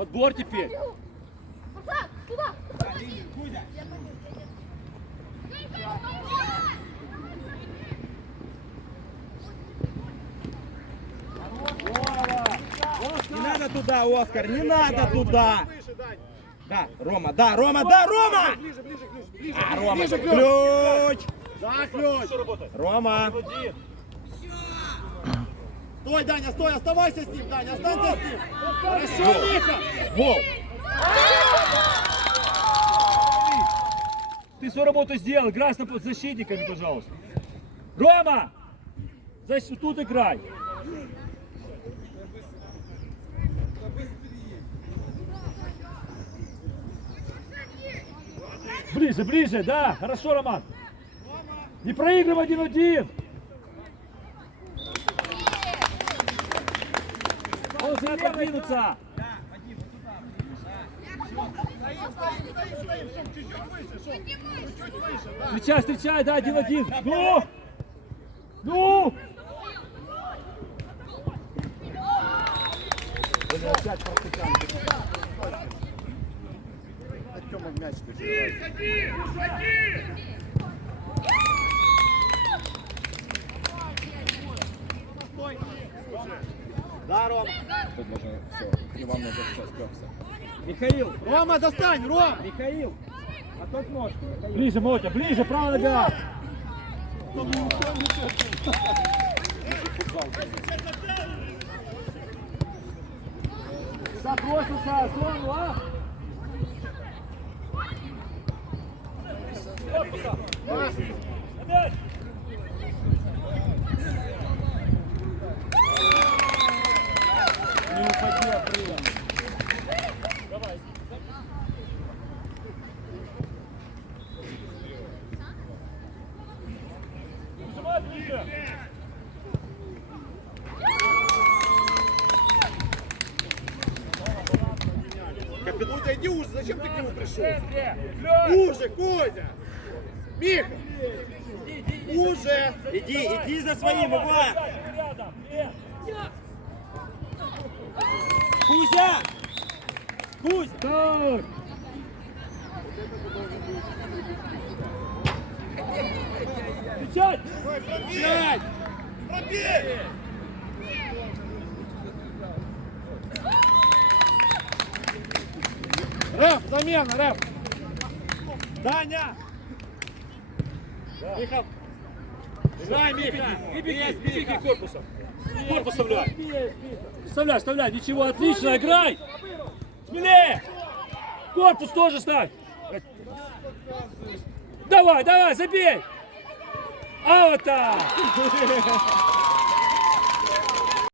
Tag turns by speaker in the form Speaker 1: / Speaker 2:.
Speaker 1: Отбор теперь.
Speaker 2: Не надо туда, Оскар, не надо туда. Да, Рома, да, Рома, да, Рома!
Speaker 3: Ближе, ближе, ключ, ближе.
Speaker 2: А, Рома,
Speaker 3: ближе, ключ. Да, ключ.
Speaker 2: Рома!
Speaker 3: Стой, Даня, стой, оставайся с ним, Даня, останься с ним. Хорошо, Миха.
Speaker 2: Гол!
Speaker 1: Ты свою работу сделал. Играй с защитниками, пожалуйста. Рома! Защ- Тут играй. Ближе, ближе, да. Хорошо, Роман. Не проигрывай один-один. Он же надо двинуться. Встречай, встречай, да, один-один. Ну! Ну!
Speaker 3: Тёма в мяч держи. Да, Ром.
Speaker 2: Тут нужно все, Иван уже все сперся.
Speaker 3: Михаил. Рома, достань, Ром.
Speaker 2: Михаил! А тот ножки, Михаил.
Speaker 1: Ближе, Мотя, ближе, правая нога. Забросился, зону, а? Корпуса. Опять.
Speaker 3: Кузя, иди уже, зачем ты к нему пришел?
Speaker 1: Лёд.
Speaker 3: Уже, Кузя. Миха. Уже.
Speaker 2: Иди, иди за своим, Иван! Кузя! Кузя!
Speaker 1: Так. Кричать!
Speaker 3: Пять. Рэп, замена, рэп. Даня. Миха. Играй, Миха.
Speaker 1: И беги, и беги корпусом. Корпус вставляй. Вставляй, вставляй. Ничего, отлично, играй. Смелее. Корпус тоже ставь. Давай, давай, забей. А вот так.